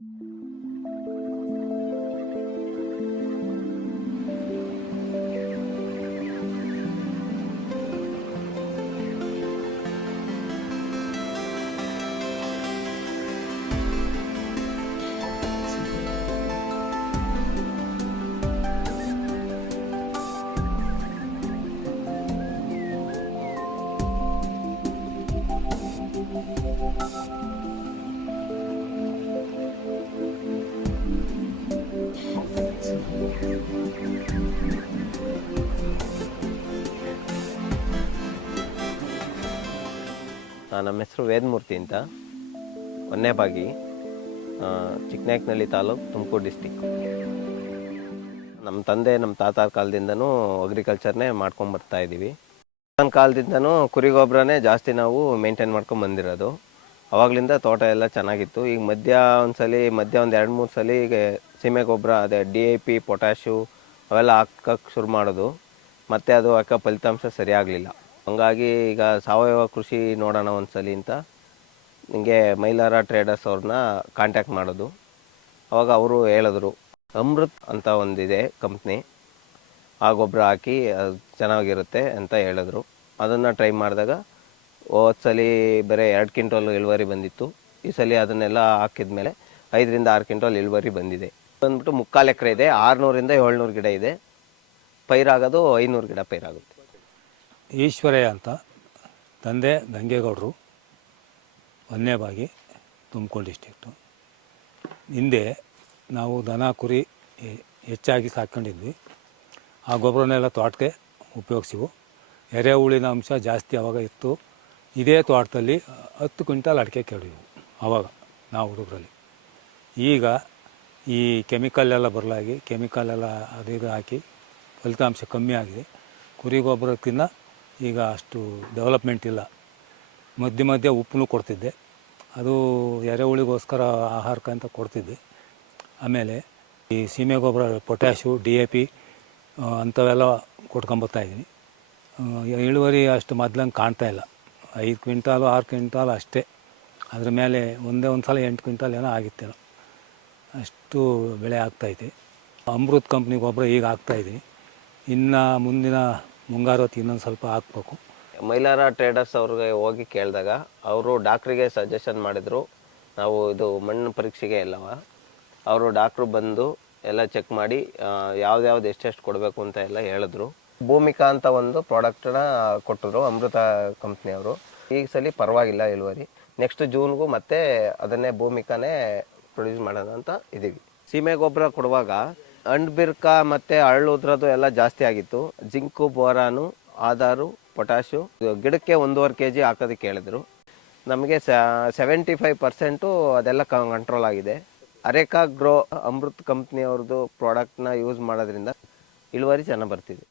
ನಮ್ಮ ಹೆಸರು ವೇದಮೂರ್ತಿ ಅಂತ, ಹೊನ್ನೇಬಾಗಿ, ಚಿಕ್ಕನಾಯಕನಹಳ್ಳಿ ತಾಲೂಕು, ತುಮಕೂರು ಡಿಸ್ಟಿಕ್. ನಮ್ಮ ತಂದೆ ನಮ್ಮ ತಾತ ಕಾಲದಿಂದನೂ ಅಗ್ರಿಕಲ್ಚರ್ನೇ ಮಾಡ್ಕೊಂಡು ಬರ್ತಾ ಇದ್ದೀವಿ. ನನ್ನ ಕಾಲದಿಂದನೂ ಕುರಿ ಗೊಬ್ಬರನೇ ಜಾಸ್ತಿ ನಾವು ಮೇಂಟೈನ್ ಮಾಡ್ಕೊಂಡು ಬಂದಿರೋದು. ಆವಾಗಲಿಂದ ತೋಟ ಎಲ್ಲ ಚೆನ್ನಾಗಿತ್ತು. ಈಗ ಮಧ್ಯ ಒಂದು 2-3 ಸಲ ಈಗ ಸೀಮೆ ಗೊಬ್ಬರ, ಅದೇ DAP, ಪೊಟ್ಯಾಶು ಅವೆಲ್ಲ ಹಾಕಕ್ಕೆ ಶುರು ಮಾಡೋದು. ಮತ್ತು ಅದು ಹಾಕೋ ಫಲಿತಾಂಶ ಸರಿಯಾಗಲಿಲ್ಲ. ಹಂಗಾಗಿ ಈಗ ಸಾವಯವ ಕೃಷಿ ನೋಡೋಣ ಒಂದ್ಸಲಿ ಅಂತ ಹಿಂಗೆ ಮೈಲಾರ ಟ್ರೇಡರ್ಸ್ ಅವ್ರನ್ನ ಕಾಂಟ್ಯಾಕ್ಟ್ ಮಾಡೋದು. ಅವಾಗ ಅವರು ಹೇಳಿದ್ರು, ಅಮೃತ್ ಅಂತ ಒಂದಿದೆ ಕಂಪ್ನಿ, ಆ ಗೊಬ್ಬರ ಹಾಕಿ ಅದು ಚೆನ್ನಾಗಿರುತ್ತೆ ಅಂತ ಹೇಳಿದ್ರು. ಅದನ್ನು ಟ್ರೈ ಮಾಡಿದಾಗ ಹೋದ್ಸಲಿ ಬರೀ 2 ಕ್ವಿಂಟಲ್ ಇಳುವರಿ ಬಂದಿತ್ತು. ಈ ಸಲ ಅದನ್ನೆಲ್ಲ ಹಾಕಿದ್ಮೇಲೆ 5-6 ಕ್ವಿಂಟಲ್ ಇಳುವರಿ ಬಂದಿದೆ. ಬಂದ್ಬಿಟ್ಟು 3/4 ಎಕರೆ ಇದೆ, 600-700 ಗಿಡ ಇದೆ. ಪೈರಾಗೋದು 500 ಗಿಡ ಪೈರಾಗುತ್ತೆ. ಈಶ್ವರಯ್ಯ ಅಂತ, ತಂದೆ ಗಂಗೇಗೌಡರು, ಹೊನ್ನೇಬಾಗಿ, ತುಮಕೂರು ಡಿಸ್ಟ್ರಿಕ್ಟು. ಹಿಂದೆ ನಾವು ದನ ಕುರಿ ಹೆಚ್ಚಾಗಿ ಸಾಕೊಂಡಿದ್ವಿ. ಆ ಗೊಬ್ಬರನೆಲ್ಲ ತೋಟಕ್ಕೆ ಉಪಯೋಗಿಸಿವು. ಎರೆಹುಳಿನ ಅಂಶ ಜಾಸ್ತಿ ಆವಾಗ ಇತ್ತು. ಇದೇ ತೋಟದಲ್ಲಿ 10 ಕ್ವಿಂಟಲ್ ಅಡಿಕೆ ಕೆಡವು ಆವಾಗ ನಾವು ಹುಡುಗರಲ್ಲಿ. ಈಗ ಈ ಕೆಮಿಕಲ್ಲೆಲ್ಲ ಬರಲಾಗಿ, ಕೆಮಿಕಲ್ಲೆಲ್ಲ ಅದು ಇದು ಹಾಕಿ ಫಲಿತಾಂಶ ಕಮ್ಮಿ ಆಗಿದೆ. ಕುರಿ ಗೊಬ್ಬರಕ್ಕಿಂತ ಈಗ ಅಷ್ಟು ಡೆವಲಪ್ಮೆಂಟ್ ಇಲ್ಲ. ಮಧ್ಯೆ ಉಪ್ಪನ್ನು ಕೊಡ್ತಿದ್ದೆ, ಅದು ಎರೆಹುಳಿಗೋಸ್ಕರ ಆಹಾರಕ್ಕಂತ ಕೊಡ್ತಿದ್ದೆ. ಆಮೇಲೆ ಈ ಸೀಮೆ ಗೊಬ್ಬರ, ಪೊಟ್ಯಾಶು, DAP ಅಂಥವೆಲ್ಲ ಕೊಟ್ಕೊಂಬರ್ತಾಯಿದ್ದೀನಿ. ಇಳುವರಿ ಅಷ್ಟು ಮೊದ್ಲಂಗೆ ಕಾಣ್ತಾಯಿಲ್ಲ. 5 ಕ್ವಿಂಟಾಲು 6 ಕ್ವಿಂಟಾಲ್ ಅಷ್ಟೇ. ಅದ್ರ ಮೇಲೆ ಒಂದು ಸಲ 8 ಕ್ವಿಂಟಾಲ್ ಏನೋ ಆಗಿತ್ತೇನೋ, ಅಷ್ಟು ಬೆಳೆ ಆಗ್ತಾಯಿದೆ. ಅಮೃತ್ ಕಂಪ್ನಿ ಗೊಬ್ಬರ ಈಗ ಹಾಕ್ತಾಯಿದ್ದೀನಿ. ಇನ್ನು ಮುಂದಿನ ಮುಂಗಾರು ಹೊತ್ತಿಗೆ ಇನ್ನೊಂದು ಸ್ವಲ್ಪ ಹಾಕ್ಬೇಕು. ಮೈಲಾರ ಟ್ರೇಡರ್ಸ್ ಅವ್ರಿಗೆ ಹೋಗಿ ಕೇಳಿದಾಗ ಅವರು ಡಾಕ್ಟ್ರಿಗೆ ಸಜೆಷನ್ ಮಾಡಿದರು. ನಾವು ಇದು ಮಣ್ಣು ಪರೀಕ್ಷೆಗೆ ಎಲ್ಲವ ಅವರು ಡಾಕ್ಟ್ರು ಬಂದು ಎಲ್ಲ ಚೆಕ್ ಮಾಡಿ ಯಾವ್ದು ಎಷ್ಟೆಷ್ಟು ಕೊಡಬೇಕು ಅಂತ ಎಲ್ಲ ಹೇಳಿದ್ರು. ಭೂಮಿಕಾ ಅಂತ ಒಂದು ಪ್ರಾಡಕ್ಟನ್ನ ಕೊಟ್ಟರು ಅಮೃತ ಕಂಪ್ನಿಯವರು. ಈಗ ಸಲ ಪರವಾಗಿಲ್ಲ ಇಳುವರಿ. ನೆಕ್ಸ್ಟ್ ಜೂನ್ಗೂ ಮತ್ತೆ ಅದನ್ನೇ ಭೂಮಿಕಾನೇ ಪ್ರೊಡ್ಯೂಸ್ ಮಾಡೋಣ ಅಂತ ಇದ್ದೀವಿ. ಸೀಮೆ ಗೊಬ್ಬರ ಕೊಡುವಾಗ ಅಂಡ್ಬಿರ್ಕ ಮತ್ತು ಉದ್ರದ್ದು ಎಲ್ಲ ಜಾಸ್ತಿ ಆಗಿತ್ತು. ಜಿಂಕು, ಬೋರಾನು, ಆಧಾರು, ಪೊಟ್ಯಾಶು ಗಿಡಕ್ಕೆ 1.5 kg ಹಾಕೋದಕ್ಕೆ ಹೇಳಿದ್ರು. ನಮಗೆ 75% ಅದೆಲ್ಲ ಕಂಟ್ರೋಲ್ ಆಗಿದೆ. ಅರೇಕಾ ಗ್ರೋ ಅಮೃತ್ ಕಂಪ್ನಿಯವ್ರದ್ದು ಪ್ರಾಡಕ್ಟ್ನ ಯೂಸ್ ಮಾಡೋದ್ರಿಂದ ಇಳುವರಿ ಚೆನ್ನಾಗಿ ಬರ್ತಿದೆ.